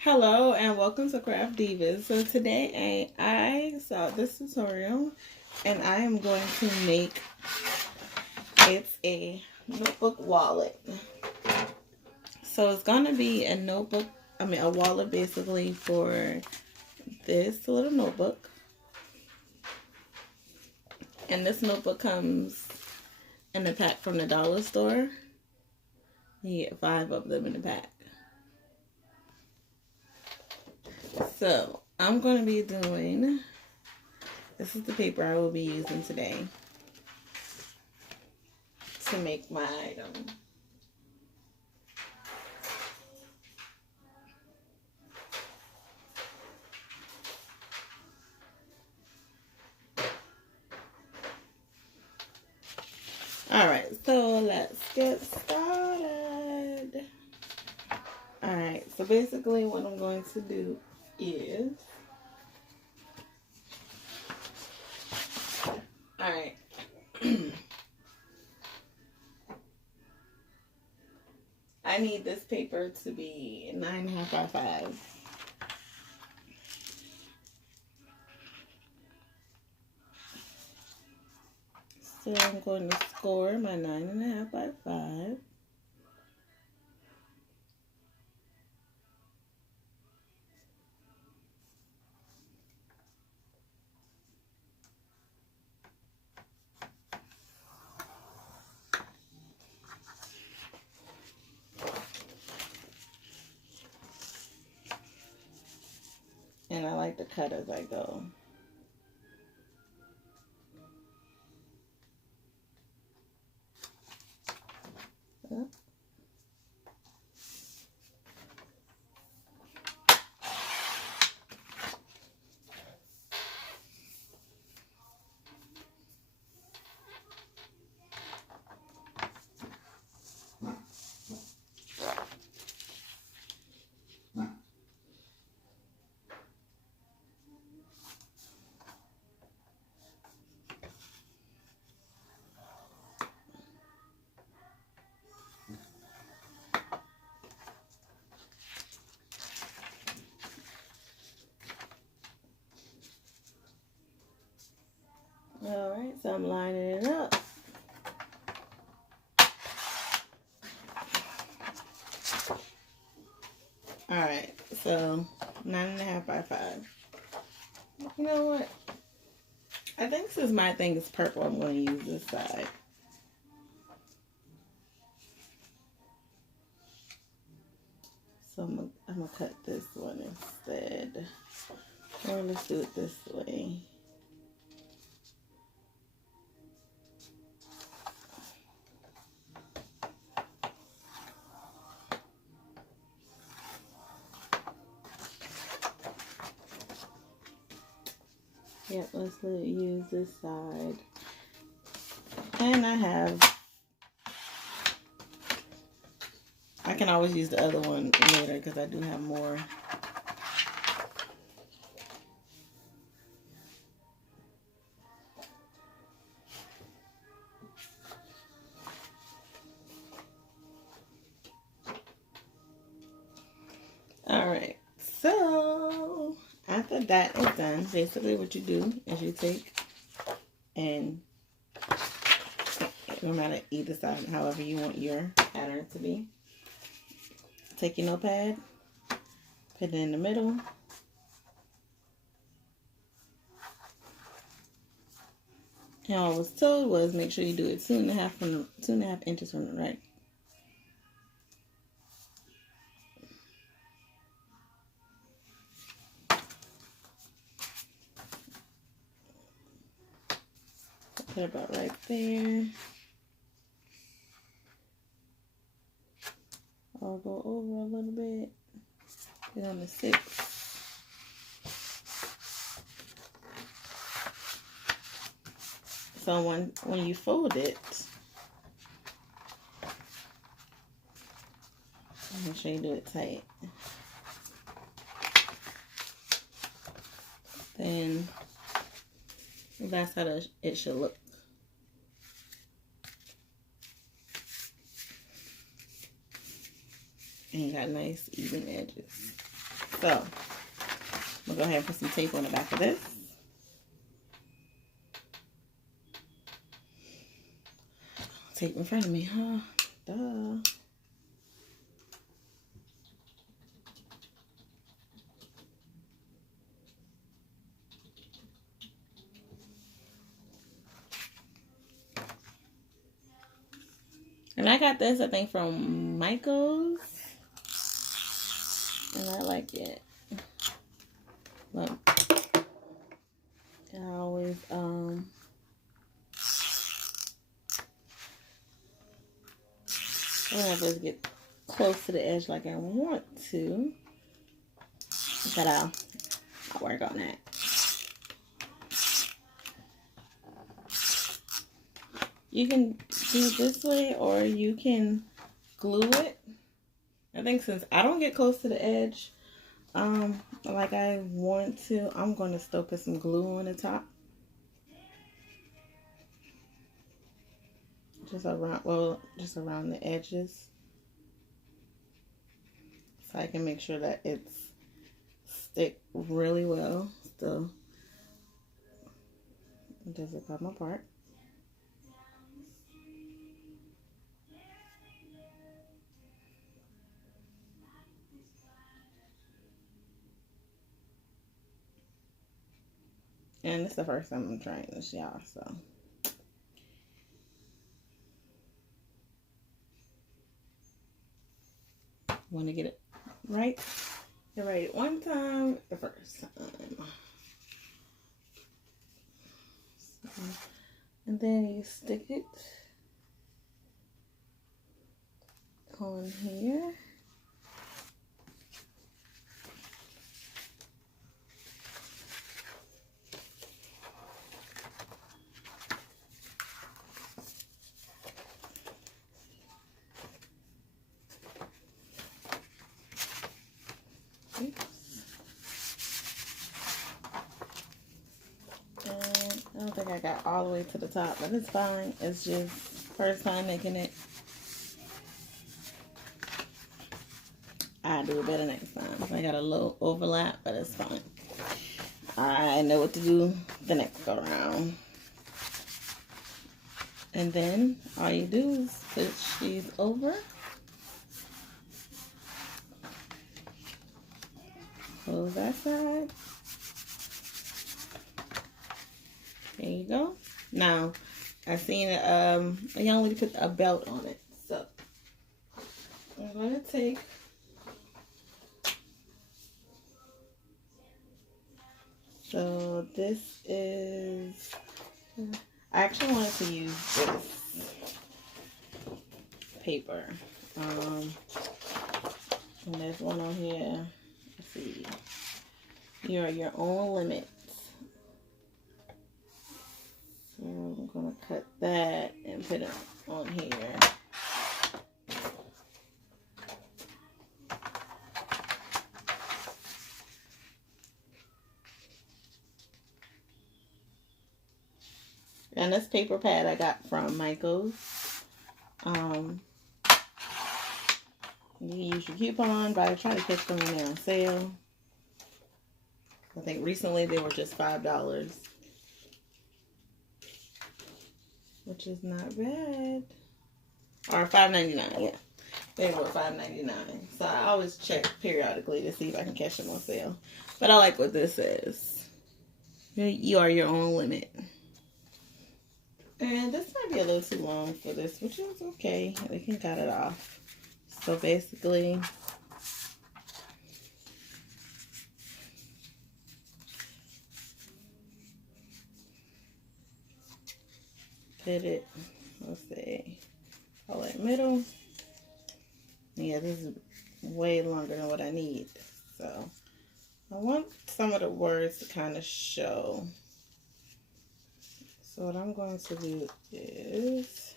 Hello and welcome to Craft Divas. So today I saw this tutorial and I am going to make it's a notebook wallet. So it's going to be a a wallet basically for this little notebook. And this notebook comes in a pack from the dollar store. You get 5 of them in the pack. So I'm going to be doing, this is the paper I will be using today to make my item. Alright, so let's get started. Alright, so basically what I'm going to do is, alright, I need this paper to be 9.5 by 5. So I'm going to score my 9.5 by 5. And I like to cut as I go. Alright, so I'm lining it up. Alright, so 9.5 by 5. You know what? I think since my thing is purple, I'm going to use this side. So I'm going to cut this one instead. Or let's do it this way. Yep, let's use this side. And I can always use the other one later because I do have more. Alright, so after that is done, basically what you do is you take and no matter either side, however you want your pattern to be, take your notepad, put it in the middle, and all I was told was make sure you do it 2.5 inches from the right. Put it about right there. I'll go over a little bit. Get on the 6. So when you fold it, make sure you do it tight. Then that's how it should look. And you got nice even edges. So, I'm going to go ahead and put some tape on the back of this. Tape in front of me, huh? Duh. And I got this, I think, from Michael's. And I like it. Look. I always, I don't ever get close to the edge like I want to. But I'll work on that. You can do it this way, or you can glue it. I think since I don't get close to the edge, like I want to, I'm going to still put some glue on the top. Just around the edges. So I can make sure that it's stick really well. Still doesn't come apart. And it's the first time I'm trying this, y'all, so. Want to get it right? Get right one time, the first time. So, and then you stick it on here. And I don't think I got all the way to the top, but it's fine. It's just first time making it. I'll do it better next time. I got a little overlap, but it's fine. I know what to do the next go around. And then all you do is push these over. Close that side. There you go. Now, I seen a young lady put a belt on it. So, I'm going to take so this is, I actually wanted to use this paper. And there's one on here. Let's see. You are your own limit. So I'm going to cut that and put it on here. And this paper pad I got from Michael's. You can use your coupon, but I try to catch them when they're on sale. I think recently they were just $5. Which is not bad. Or $5.99, yeah. They were $5.99. So I always check periodically to see if I can catch them on sale. But I like what this says. You are your own limit. And this might be a little too long for this, which is okay. We can cut it off. So basically, put it, let's see, call it middle. Yeah, this is way longer than what I need. So I want some of the words to kind of show. So what I'm going to do is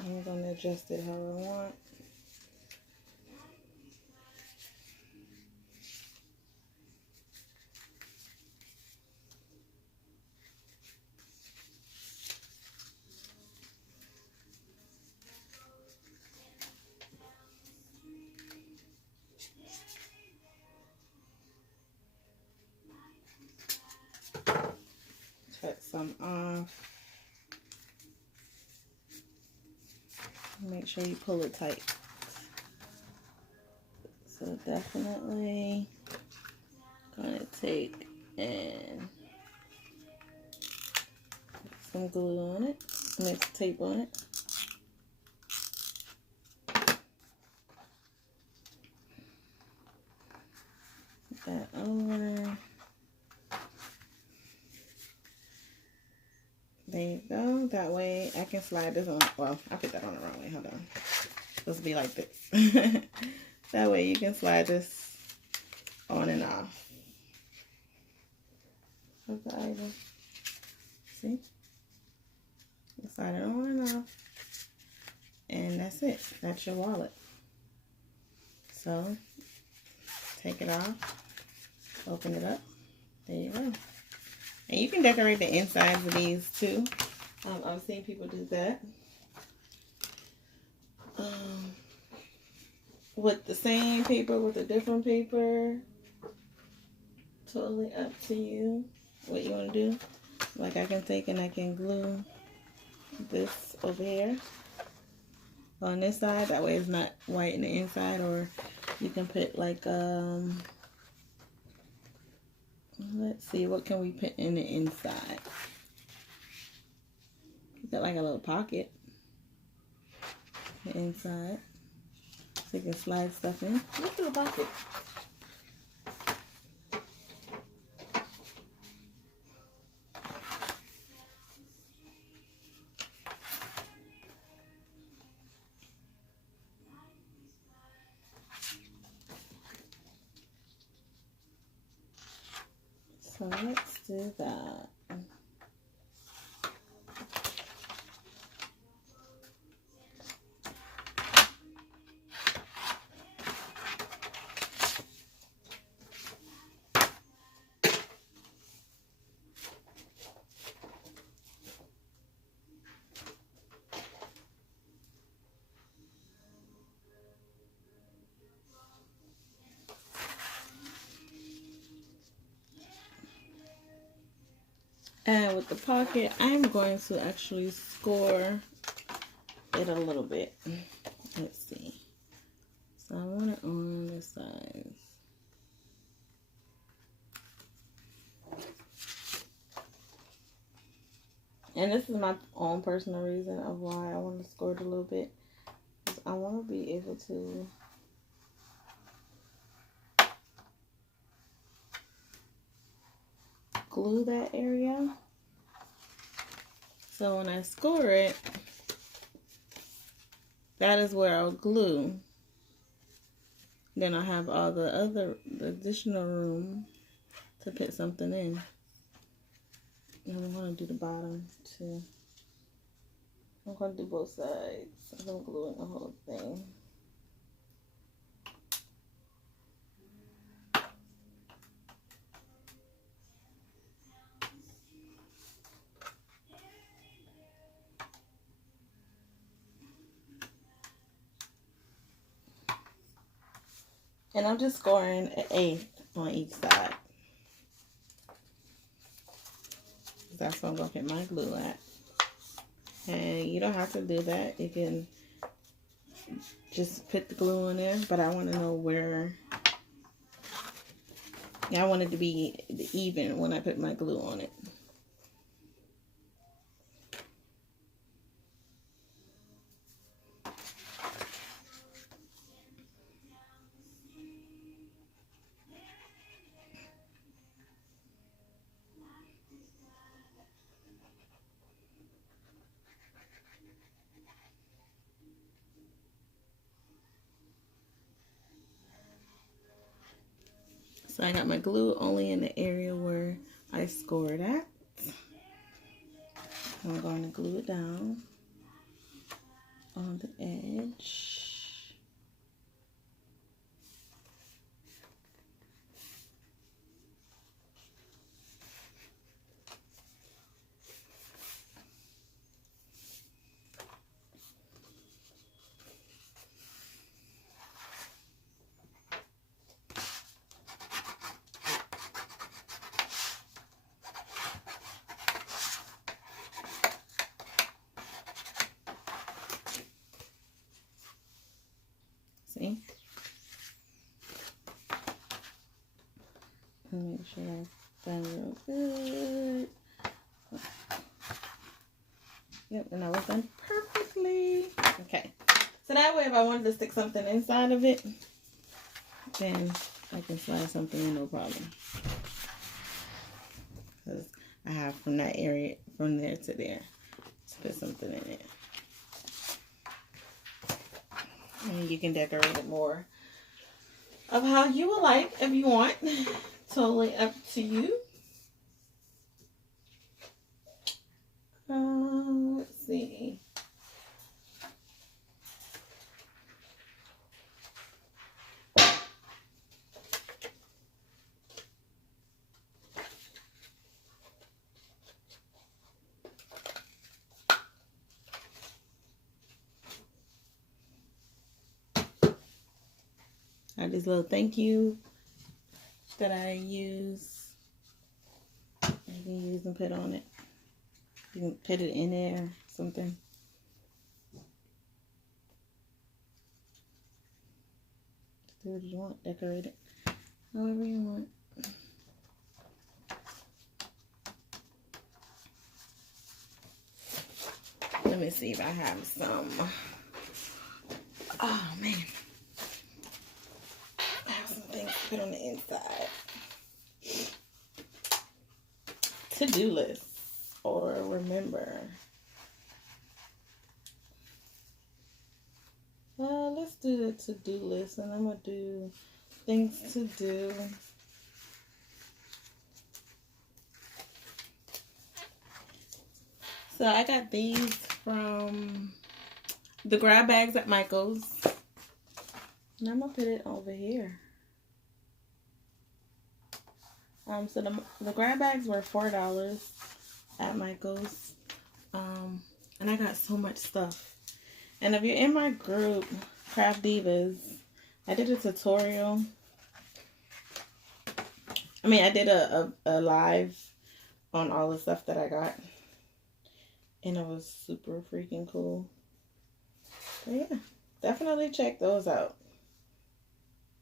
I'm going to adjust it how I want. come off. Make sure you pull it tight. So definitely gonna take and put some glue on it, mix tape on it. Put that over. There you go. That way I can slide this on. Well, I put that on the wrong way. Hold on. It's supposed to be like this. That way you can slide this on and off of the item. See? You slide it on and off. And that's it. That's your wallet. So, take it off. Open it up. There you go. And you can decorate the insides of these too. I've seen people do that. With the same paper, with a different paper. Totally up to you what you want to do. Like I can take and I can glue this over here on this side. That way it's not white in the inside. Or you can put like, let's see, what can we put in the inside? Got like a little pocket inside. So you can slide stuff in. Look at the pocket. So let's do that. And with the pocket, I'm going to actually score it a little bit. Let's see. So I want it on the sides. And this is my own personal reason of why I want to score it a little bit. Because I want to be able to glue that area. So when I score it, that is where I'll glue. Then I'll have all the additional room to put something in. And I'm going to do the bottom too. I'm going to do both sides. I'm gluing the whole thing. And I'm just scoring an 1/8 on each side. That's where I'm going to put my glue at. And you don't have to do that. You can just put the glue on there. But I want to know where. I want it to be even when I put my glue on it. So I got my glue only in the area where I scored at. I'm going to glue it down on the edge. Make sure I've done real good. Yep, and I was done perfectly. Okay. So that way if I wanted to stick something inside of it, then I can slide something in, no problem. Because I have from that area, from there to there, to put something in it. And you can decorate it more of how you would like if you want. Totally up to you. Let's see. I have this little thank you that I use. You can use and put on it. You can put it in there, something. Do what you want. Decorate it however you want. Let me see if I have some. Oh man. I have some things to put on the inside. To-do list or remember. Let's do the to-do list, and I'm gonna do things to do. So I got these from the grab bags at Michael's, and I'm gonna put it over here. So the grab bags were $4 at Michael's, and I got so much stuff. And if you're in my group, Craft Divas, I did a tutorial. I mean, I did a live on all the stuff that I got, and it was super freaking cool. But yeah, definitely check those out.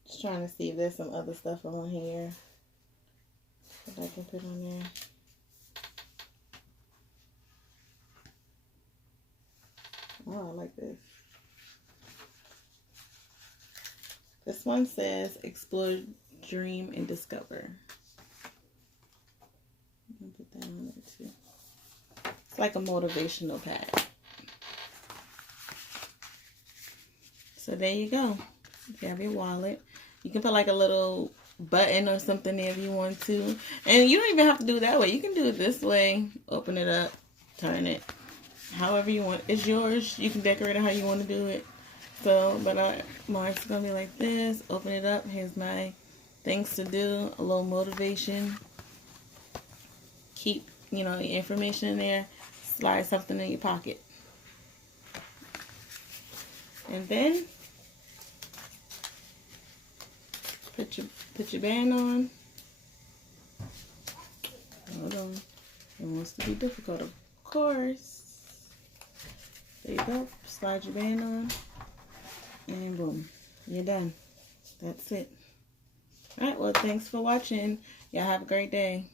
Just trying to see if there's some other stuff on here that I can put on there. Oh, I like this. This one says explore, dream, and discover. I'm gonna put that on there too. It's like a motivational pad. So there you go. You have your wallet. You can put like a little button or something there if you want to. And you don't even have to do it that way. You can do it this way. Open it up. Turn it. However you want. It's yours. You can decorate it how you want to do it. So, but mine's going to be like this. Open it up. Here's my things to do. A little motivation. Keep, your information in there. Slide something in your pocket. And then put your band on. Hold on. It wants to be difficult, of course. There you go. Slide your band on. And boom. You're done. That's it. Alright, well, thanks for watching. Y'all have a great day.